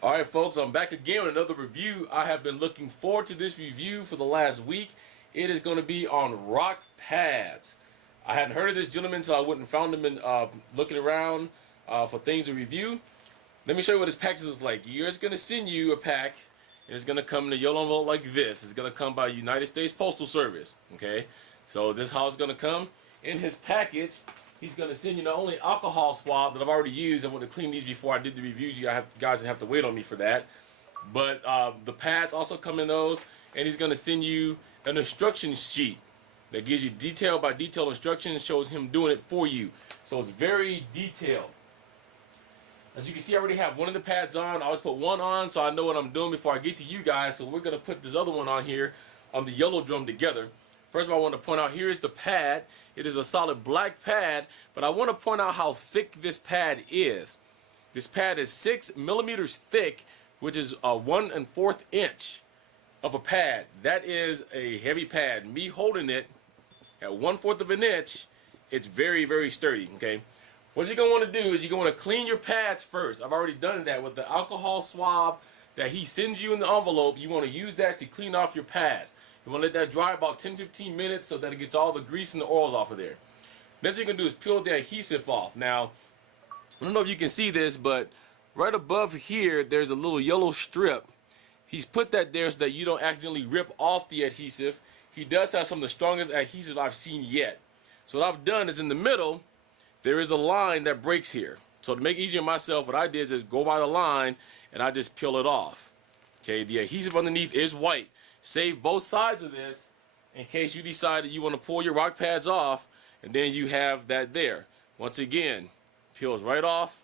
Alright folks, I'm back again with another review. I have been looking forward to this review for the last week. It is going to be on RocPadz. I hadn't heard of this gentleman until I went and found him and looking around for things to review. Let me show you what his package looks like. You're just going to send you a pack, and it's going to come in a yellow envelope like this. It's going to come by United States Postal Service. Okay, so this is how it's going to come. In his package, he's going to send you not only alcohol swab that I've already used. I want to clean these before I did the review. You guys didn't have to wait on me for that. But the pads also come in those. And he's going to send you an instruction sheet that gives you detail by detail instructions. Shows him doing it for you. So it's very detailed. As you can see, I already have one of the pads on. I always put one on so I know what I'm doing before I get to you guys. So we're going to put this other one on here on the yellow drum together. First of all, I want to point out, here is the pad. It is a solid black pad, but I want to point out how thick this pad is. This pad is 6 millimeters thick, which is a 1 1/4 inch of a pad. That is a heavy pad. Me holding it at 1/4 of an inch, it's very, very sturdy. Okay, what you're going to want to do is you're going to clean your pads first. I've already done that with the alcohol swab that he sends you in the envelope. You want to use that to clean off your pads. You want to let that dry about 10-15 minutes so that it gets all the grease and the oils off of there. Next thing you're going to do is peel the adhesive off. Now, I don't know if you can see this, but right above here, there's a little yellow strip. He's put that there so that you don't accidentally rip off the adhesive. He does have some of the strongest adhesive I've seen yet. So what I've done is in the middle, there is a line that breaks here. So to make it easier on myself, what I did is just go by the line and I just peel it off. Okay, the adhesive underneath is white. Save both sides of this in case you decide that you want to pull your RocPadz off, and then you have that there. Once again, peels right off,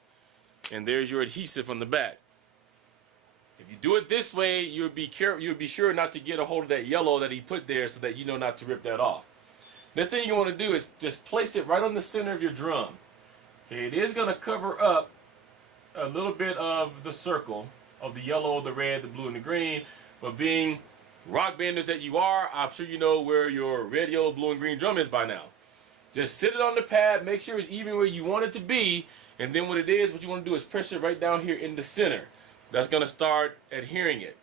and there's your adhesive on the back. If you do it this way, you'll be sure not to get a hold of that yellow that he put there, so that you know not to rip that off. Next thing you want to do is just place it right on the center of your drum. Okay, it is going to cover up a little bit of the circle of the yellow, the red, the blue, and the green, but being rock banders that you are, I'm sure you know where your red, yellow, blue, and green drum is by now. Just sit it on the pad, make sure it's even where you want it to be, and then what you want to do is press it right down here in the center. That's going to start adhering it.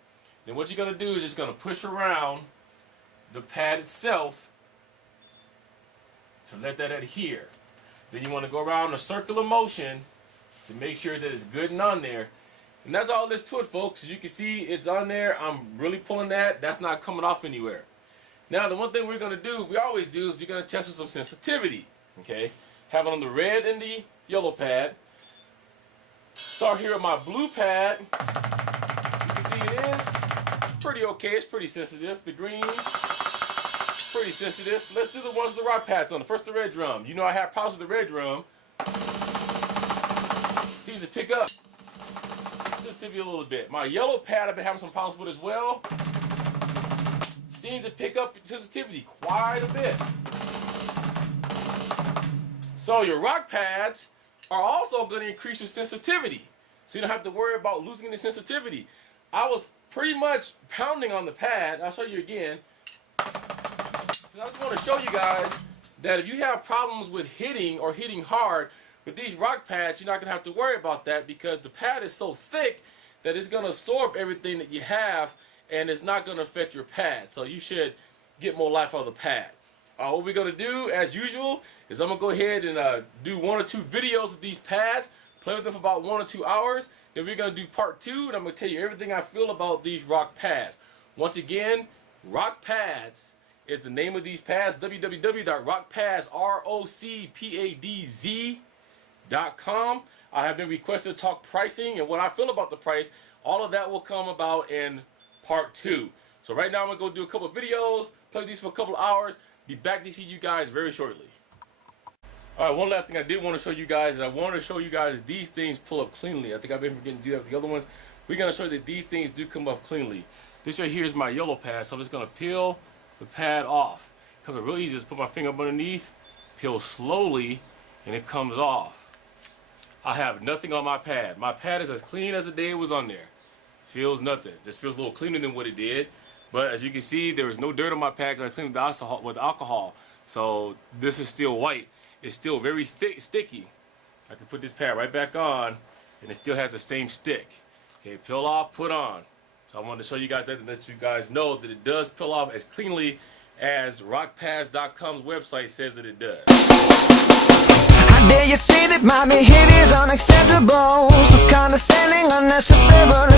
Then what you're going to do is just going to push around the pad itself to let that adhere. Then you want to go around a circular motion to make sure that it's good and on there. And that's all there's to it, folks. As you can see, it's on there. I'm really pulling that. That's not coming off anywhere. Now, the one thing we're going to do, we always do, is we're going to test with some sensitivity. Okay? Have it on the red and the yellow pad. Start here with my blue pad. You can see it is pretty okay. It's pretty sensitive. The green, pretty sensitive. Let's do the ones with the RocPadz on. The first, the red drum. You know I have problems with the red drum. Seems to pick up sensitivity a little bit. My yellow pad I've been having some problems with as well. Seems to pick up sensitivity quite a bit. So your RocPadz are also going to increase your sensitivity. So you don't have to worry about losing the sensitivity. I was pretty much pounding on the pad. I'll show you again. I just want to show you guys that if you have problems with hitting or hitting hard, with these RocPadz, you're not going to have to worry about that because the pad is so thick that it's going to absorb everything that you have and it's not going to affect your pad. So you should get more life out of the pad. What we're going to do, as usual, is I'm going to go ahead and do 1 or 2 videos of these pads, play with them for about 1 or 2 hours. Then we're going to do part 2, and I'm going to tell you everything I feel about these RocPadz. Once again, RocPadz is the name of these pads, www.RocPadz, RocPadz.com. I have been requested to talk pricing and what I feel about the price. All of that will come about in part 2. So right now I'm going to go do a couple of videos, play these for a couple of hours, be back to see you guys very shortly. Alright, one last thing I did want to show you guys, I wanted to show you guys these things pull up cleanly. I think I've been forgetting to do that with the other ones. We're going to show you that these things do come up cleanly. This right here is my yellow pad, so I'm just going to peel the pad off. It comes up real easy. Just put my finger up underneath, peel slowly, and it comes off. I have nothing on my pad. My pad is as clean as the day it was on there. Feels nothing. Just feels a little cleaner than what it did. But as you can see, there was no dirt on my pad because I cleaned with alcohol. So this is still white. It's still very thick, sticky. I can put this pad right back on, and it still has the same stick. Okay, peel off, put on. So I wanted to show you guys that and let you guys know that it does peel off as cleanly as RocPadz.com's website says that it does. How dare you say that my behavior's unacceptable? So condescending, unnecessary.